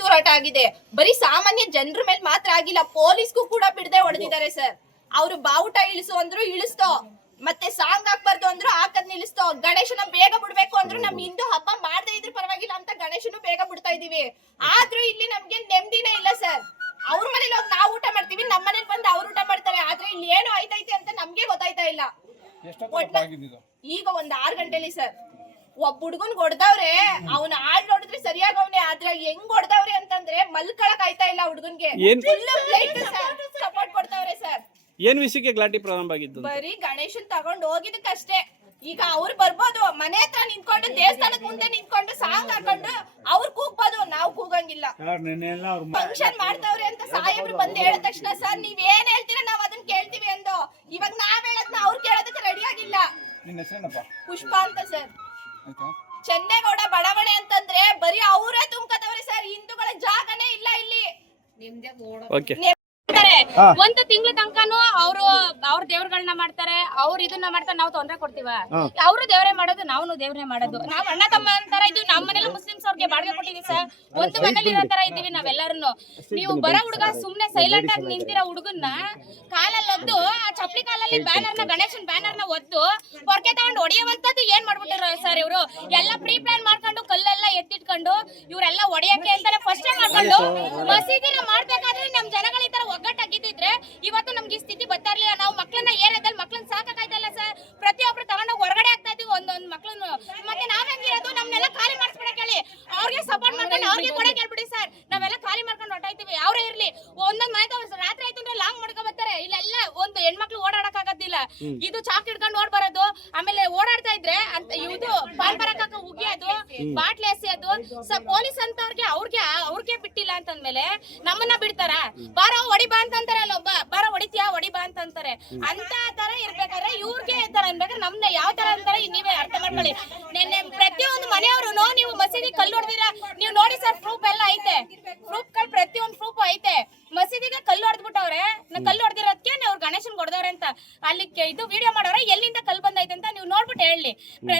ತೂರಾಟ ಆಗಿದೆ. ಬರೀ ಸಾಮಾನ್ಯ ಜನರ ಮೇಲೆ ಮಾತ್ರ ಆಗಿಲ್ಲ ಪೊಲೀಸ್ಗೂ ಕೂಡ ಬಿಡದೆ ಹೊಡೆದಿದ್ದಾರೆ ಸರ್. ಅವರು ಬಾವುಟ ಇಳಿಸು ಅಂದ್ರು ಇಳಿಸ್ತೋ. ಮತ್ತೆ ಸಾಂಗ್ ಹಾಕ್ಬಾರ್ದು ಅಂದ್ರು ಹಾಕದ್ ನಿಲ್ಲಿಸ್ತೋ ಗಣೇಶನ ಬೇಗ ಬಿಡ್ಬೇಕು ಅಂದ್ರು ನಮ್ ಹಿಂದೂ ಹಬ್ಬ ಮಾಡದೇ ಇದ್ರು ಪರವಾಗಿಲ್ಲ ಅಂತ ಗಣೇಶನು ಬೇಗ ಬಿಡ್ತಾ ಇದೀವಿ ಆದ್ರೂ ಇಲ್ಲಿ ನಮ್ಗೆ ನೆಮ್ಮದಿನೇ ಇಲ್ಲ ಸರ್. ಅವ್ರ ಮನೇಲಿ ಹೋಗಿ ನಾವು ಊಟ ಮಾಡ್ತೀವಿ ನಮ್ಮ ಮನೇಲಿ ಬಂದು ಅವ್ರು ಊಟ ಮಾಡ್ತಾರೆ. ಆದ್ರೆ ಇಲ್ಲಿ ಏನು ಆಯ್ತೈತೆ ಅಂತ ನಮ್ಗೆ ಗೊತ್ತಾಯ್ತಾ ಇಲ್ಲ. ಈಗ ಒಂದ್ ಆರ್ ಗಂಟೆಲಿ ಸರ್. ಒಬ್ಬ ಹುಡ್ಗನ್ ಹೊಡ್ದವ್ರೆ ಅವನ ಆಳ್ ನೋಡಿದ್ರೆ ಸರಿಯಾಗಿ ಅವನೇ ಆದ್ರೆ ಹೆಂಗ್ ಹೊಡ್ದವ್ರೆ ಅಂತಂದ್ರೆ ಮಲ್ಕೊಳಕ್ ಆಯ್ತಾ ಇಲ್ಲ ಹುಡ್ಗನ್ಗೆ. ಏನ್- ಸಪೋರ್ಟ್ ಕೊಡ್ತಾವ್ರೆ ಸರ್. ಏನ್ ವಿಷಯಕ್ಕೆ ಗಲಾಟಿ ಪ್ರಾರಂಭ ಆಗಿದ್ದು ಬರೀ ಗಣೇಶನ್ ತಗೊಂಡ್ ಹೋಗಿದ್ದಕ್ಕಷ್ಟೇ ಈಗ ಅವ್ರು ಬರ್ಬೋದು ಮನೆ ಹತ್ರ ನಿಂತ್ಕೊಂಡು ದೇವಸ್ಥಾನದ ಮುಂದೆ ನಿಂತ್ಕೊಂಡು ಸಾಂಗ್ ಹಾಕೊಂಡು ಅವ್ರು ಕೂಗ್ಬೋದು ನಾವು ಕೂಗಂಗಿಲ್ಲ. ಫಂಕ್ಷನ್ ಮಾಡ್ತಾವ್ರೆ ಅಂತ ಸಾಹೇಬ್ರು ಬಂದ್ ಹೇಳಿದ ತಕ್ಷಣ ಸರ್ ನೀವ್ ಏನ್ ಹೇಳ್ತೀರಾ? ನಾವ್ ಅದನ್ನ ಕೇಳ್ತೀವಿ ಅಂದು. ಇವಾಗ ನಾವ್ ಹೇಳದ್ನ ಅವ್ರು ಕೇಳೋದಕ್ಕೆ ರೆಡಿ ಆಗಿಲ್ಲ. ನಿನ್ನ ಹೆಸರೇನಪ್ಪ? ಪುಷ್ಪ ಅಂತ ಸರ್. ಚೆನ್ನೇಗೌಡ ಬಡಾವಣೆ ಅಂತಂದ್ರೆ ಬರೀ ಅವರೇ ತುಂಬ್ಕತವ್ರೆ ಸರ್ ಹಿಂದೂಗಳ ಜಾಗನೇ ಇಲ್ಲ ಇಲ್ಲಿ. ಓಕೆ ಮಾಡ್ತಾರೆ. ಒಂದು ತಿಂಗಳ ತನಕನು ಅವರು ಅವ್ರ ದೇವ್ರಗಳನ್ನ ಮಾಡ್ತಾರೆ ಅವ್ರ ಇದನ್ನ ಮಾಡ್ತಾರೆ ನಾವು ತೊಂದರೆ ಕೊಡ್ತೀವ. ಅವರು ದೇವ್ರೆ ಮಾಡೋದು ನಾವು ದೇವ್ರೆ ಮಾಡೋದು. ನಾವ್ ಅಣ್ಣ ತಮ್ಮ ಅಂತಾರ ಇದು ನಮ್ಮ ಮನೇಲಿ ಮುಸ್ಲಿಮ್ಸ್ ಅವ್ರಿಗೆ ಬಾಡಿಗೆ ಕೊಟ್ಟಿದೀವಿ ಸರ್. ಒಂದು ಮನೇಲಿ ಇರೋ ತರ ಇದೀವಿ ನಾವೆಲ್ಲರೂ ನೀವು ಬರೋ ಹುಡುಗ ಸುಮ್ನೆ ಸೈಲೆಂಟ್ ಆಗಿ ನಿಂತಿರೋ ಹುಡುಗನ್ನ ಕಾಲಲ್ಲಿ ಒದ್ದು ಆ ಚಪ್ಪಲಿ ಕಾಲಲ್ಲಿ ಬ್ಯಾನರ್ನ ಗಣೇಶನ್ ಬ್ಯಾನರ್ನ ಒದ್ದು ಹೊರಕೆ ತಗೊಂಡು ಹೊಡೆಯುವಂತದ್ದು ಏನ್ ಮಾಡ್ಬಿಟ್ಟಿರೋ ಸರ್ ಇವರು? ಎಲ್ಲ ಪ್ರೀ ಪ್ಲಾನ್ ಮಾಡ್ಕೊಂಡು ಕಲ್ಲೆಲ್ಲ ಎತ್ತಿಟ್ಕೊಂಡು ಇವರೆಲ್ಲ ಹೊಡೆಯಕ್ಕೆ ಅಂತಾನೆ ಫಸ್ಟ್ ಮಾಡ್ಕೊಂಡು ಮಸೀದಿನ ಮಾಡ್ಬೇಕಾದ್ರೆ ನಮ್ ಜನಗಳಿಂದ ಇವತ್ತು ನಮ್ಗೆ ಈ ಸ್ಥಿತಿ ಬರ್ತಾ ಇರ್ಲಿಲ್ಲ. ನಾವು ಮಕ್ಕಳನ್ನ ಏರಿಯಾದಲ್ಲಿ ಮಕ್ಕಳನ್ನ ಸಾಕಾಯ್ತಲ್ಲ ಸರ್? ಪ್ರತಿಯೊಬ್ರು ತಗೊಂಡೋಗಿ ಹೊರಗಡೆ ಆಗ್ತಾ ಇದೀವಿ. ಒಂದೊಂದು ಮಕ್ಕಳನ್ನು ಮತ್ತೆ ನಾವ್ ಹೆಂಗಿರೋದು ನಮ್ನೆಲ್ಲ ಖಾಲಿ ಮಾಡಿಸ್ಬಿಡಕ್ಕೆ ಹೇಳಿ. ಅವ್ರಿಗೆ ಸಪೋರ್ಟ್ ಮಾಡ್ಕೊಂಡು ಅವ್ರಿಗೆ ಕೂಡ ಕೇಳ್ಬಿಡಿ ಸರ್. ನಾವೆಲ್ಲ ಖಾಲಿ ಮಾಡ್ಕೊಂಡು ಹೊಟ್ಟಾಯ್ತೀವಿ ಅವರೇ ಇರ್ಲಿ. ಒಂದೊಂದು ಮಾಹಿತಿ ರಾತ್ರಿ ಆಯ್ತು ಅಂದ್ರೆ ಲಾಂಗ್ ಮಾಡ್ಕೊಂಡ್ ಬರ್ತಾರೆ. ಇಲ್ಲೆಲ್ಲ ಒಂದು ಹೆಣ್ಮಕ್ಳು ಓಡಾಡಕ್ ಆಗೋದಿಲ್ಲ ಇದು ಚಾಕ್ ಹಿಡ್ಕೊಂಡು ಓಡ್ ಬರೋದು ಆಮೇಲೆ ಓಡಾಡ್ತಾ ಇದ್ರೆ ಅಂತ ಇದು ಪಾಲ್ ಬರಕ ಉಗಿಯೋದು ಬಾಟ್ಲಿ ಎಸೆಯೋದು ಸ ಪೊಲೀಸ್ ಅಂತವ್ರಿಗೆ ಅವ್ರಿಗೆ ಅವ್ರಿಗೆ ಬಿಟ್ಟಿಲ್ಲ ಅಂತಂದ್ಮೇಲೆ ನಮ್ಮನ್ನ ಬಿಡ್ತಾರ. ಬಾರ ಹೊಡಿ ಬಾ ಅಂತಂತಾರೆ ಅಲ್ಲೊಬ್ಬ ಬಾರ ಹೊಡಿತೀಯಾ ಹೊಡಿ ಬಾ ಅಂತಂತಾರೆ. ಅಂತ ತರ ಇರ್ಬೇಕಾದ್ರೆ ಇವ್ರಿಗೆ ತರ ಅನ್ಬೇಕಾದ್ರೆ ನಮ್ನ ಯಾವ ತರ ಅಂತಾರೆ ನೀವೇ ಅರ್ಥ ಮಾಡ್ಕೊಳ್ಳಿ. ನಿನ್ನೆ ಪ್ರತಿಯೊಂದು ಮನೆಯವರು ನೀವು ಮಸೀದಿ ಕಲ್ಲು ಹೊಡೆದಿರ ನೀವು ನೋಡಿ ಸರ್ ಪ್ರೂಫ್ ಎಲ್ಲ ಐತೆ. ಪ್ರೂಫ್ಗಳು ಪ್ರತಿಯೊಂದು ಪ್ರೂಫ್ ಐತೆ. ಮಸೀದಿಗೆ ಕಲ್ಲು ಹೊಡೆದ್ಬಿಟ್ಟವ್ರೆ ನಾ ಕಲ್ಲು ಹೊಡೆದಿರೋದಕ್ಕೆ ಅವ್ರು ಗಣೇಶನ್ ಹೊಡೆದವ್ರೆ ಅಂತ ಅಲ್ಲಿ ಇದು ವಿಡಿಯೋ ಮಾಡೋರ ಎಲ್ಲಿಂದ ಕಲ್ಲು ಬಂದೈತೆ ಅಂತ ನೀವು ನೋಡ್ಬಿಟ್ಟು ಹೇಳಿ.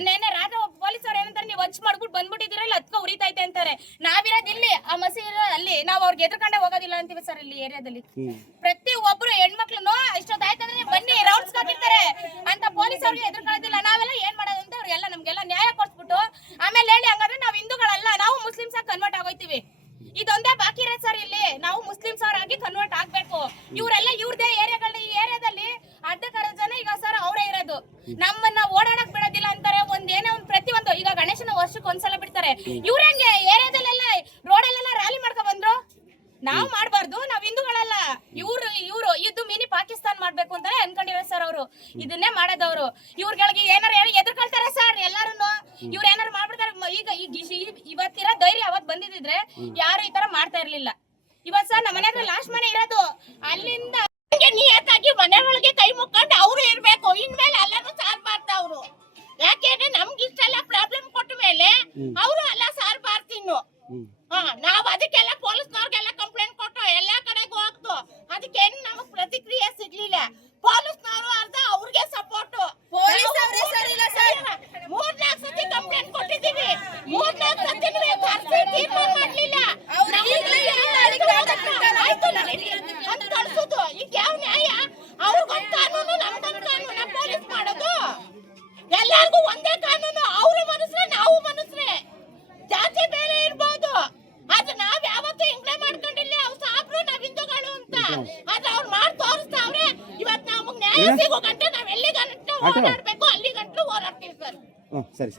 ನೆನ್ನೆ ರಾತ್ರಿ ಪೊಲೀಸ್ ಅವ್ರು ಏನಂತಾರೆ ನೀವು ಹಚ್ ಮಾಡ್ಬಿಟ್ಟು ಬಂದ್ಬಿಟ್ಟಿದ್ದೀರ ಇಲ್ಲಿ ಅದಕ್ಕೆ ಉರಿತೈತೆ ಅಂತಾರೆ. ನಾವಿರೋದು ಇಲ್ಲಿ ಆ ಮಸೀದಿ ಅಲ್ಲಿ. ನಾವು ಅವ್ರಿಗೆ ಎದುರ್ಕೊಂಡೆ ಹೋಗೋದಿಲ್ಲ ಅಂತೀವಿ ಸರ್ ಇಲ್ಲಿ ಏರಿಯಾದಲ್ಲಿ. ಪ್ರತಿ ಒಬ್ರು ಹೆಣ್ಮಕ್ಳು ಇಷ್ಟೊತ್ತಾಯ್ತಂದ್ರೆ ಬನ್ನಿ ರೌಂಡ್ಸ್ ಹಾಕಿರ್ತಾರೆ ಅಂತ ಪೊಲೀಸ್ ಅವ್ರಿಗೆ ಎದುರ್ಕೊಳ್ಳೋದಿಲ್ಲ ನಾವೆಲ್ಲ ಏನ್ ಮಾಡೋದು ಅಂತ ಅವ್ರಿಗೆಲ್ಲ ನಮ್ಗೆಲ್ಲ ನ್ಯಾಯ ಕೊಡ್ಸ್ಬಿಟ್ಟು ಆಮೇಲೆ ಹೇಳಿ ಹಂಗಾದ್ರೆ ನಾವು ಹಿಂದೂಗಳಲ್ಲ ನಾವು ಮುಸ್ಲಿಮ್ಸ್ ಆಗಿ ಕನ್ವರ್ಟ್ ಆಗೋಯ್ತೀವಿ ಇದೊಂದೇ ಬಾಕಿ ಇರೋದು ಸರ್ ಇಲ್ಲಿ ನಾವು ಮುಸ್ಲಿಮ್ಸ್ ಅವರಾಗಿ ಕನ್ವರ್ಟ್ ಆಗ್ಬೇಕು ಇವರೆಲ್ಲ ಇವ್ರದೇ ಏರಿಯಾಗಳ ಈ ಏರಿಯಾದಲ್ಲಿ ಅರ್ಧಕ್ಕರ್ಧ ಜನ ಈಗ ಸರ್ ಅವರೇ ಇರೋದು ನಮ್ಮನ್ನ ಓಡಾಡಕ್ ಬಿಡೋದಿಲ್ಲ ಅಂತಾರೆ. ಒಂದ್ ಏನೋ ಒಂದ್ ಪ್ರತಿಯೊಂದು ಈಗ ಗಣೇಶನ ವರ್ಷಕ್ಕೆ ಒಂದ್ಸಲ ಬಿಡ್ತಾರೆ. ಇವ್ರ ಹೆಂಗೆ ಏರಿಯಾದಲ್ಲೆಲ್ಲ ರೋಡಲ್ಲೆಲ್ಲ ರ್ಯಾಲಿ ಮಾಡ್ಕೊ ಬಂದ್ರು? ನಾವ್ ಮಾಡ್ಬಾರ್ದು, ನಾವ್ ಹಿಂದೂಗಳಲ್ಲ. ಇವ್ರು ಇವ್ರು ಇದು ಮಿನಿ ಪಾಕಿಸ್ತಾನ್ ಮಾಡ್ಬೇಕು ಅಂತಾನೆ ಅನ್ಕೊಂಡಿರೋ ಸರ್ ಅವರು. ಇದನ್ನೇ ಮಾಡೋದವ್ರು. ಇವ್ರಗಳಿಗೆ ಏನಾರ ಹೇಳಿ ಎದುರ್ಕೊಳ್ತಾರೆ ಸರ್ ಎಲ್ಲಾರು ಇವ್ರು ಏನಾರು ಮಾಡ್ಬಿಡ್ತಾರೆ. ಈಗ ಈಗ ಇವತ್ತಿರ ಧೈರ್ಯ ಅವತ್ ಬಂದಿದ್ರೆ ಯಾರು ಈ ತರ ಮಾಡ್ತಾ ಇರ್ಲಿಲ್ಲ. ಇವತ್ ಸರ್ ನಮ್ಮ ಮನೆ ಹತ್ರ ಲಾಸ್ಟ್ ಮನೆ ಇರೋದು. ಅಲ್ಲಿಂದ ನಿಯತ್ತಾಗಿ ಮನೆ ಒಳಗೆ ಕೈ ಮುಕ್ಕೊಂಡು ಅವರು ಇರ್ಬೇಕು. ಇನ್ಮೇಲೆ ಎಲ್ಲಾನು ಸಾರ್ಬಾರ್ದು ಅವ್ರು. ಯಾಕೆಂದ್ರೆ ನಮ್ಗೆ ಇಷ್ಟೆಲ್ಲ ಪ್ರಾಬ್ಲಮ್ ಕೊಟ್ಟ ಮೇಲೆ ಅವರು ಎಲ್ಲ ಸಾರ್ಬಾರ್ದು ಇನ್ನು. ಹಾ ನಾವ್ ಅದಕ್ಕೆಲ್ಲ ಪೊಲೀಸ್ನವ್ರಿಗೆಲ್ಲ ಕಂಪ್ಲೇಂಟ್ ಕೊಟ್ಟು ಎಲ್ಲಾ ಕಡೆಗೂ ಹೋಗ್ತು ಅದಕ್ಕೇನು ನಮಗ್ ಪ್ರತಿಕ್ರಿಯೆ ಸಿಗ್ಲಿಲ್ಲ. ಪೊಲೀಸ್ನವರು ಅರ್ಧ ಅವ್ರಿಗೆ ಸಪೋರ್ಟ್. ಮೂರ್ನಾಲ್ಕು ಸತಿ ಕಂಪ್ಲೇಂಟ್ ಕೊಟ್ಟಿದ್ದೀವಿ. ಮೂರ್ನಾಲ್ಕು ಸತಿ ಆದ್ರೆ ಅವ್ರು ಮಾಡಿ ತೋರಿಸ್ತಾವ್ರೆ ಇವತ್ ನಮಗೆ ನ್ಯಾಯ ಸಿಗೋ ಗಂಟೆ ನಾವ್ ಎಲ್ಲಿ ಗಂಟೆ ಹೋರಾಡ್ಬೇಕು ಅಲ್ಲಿ ಗಂಟು ಹೋರಾಡ್ತೀವಿ ಸರ್. ಹ್ಞೂ ಸರಿ ಸರಿ.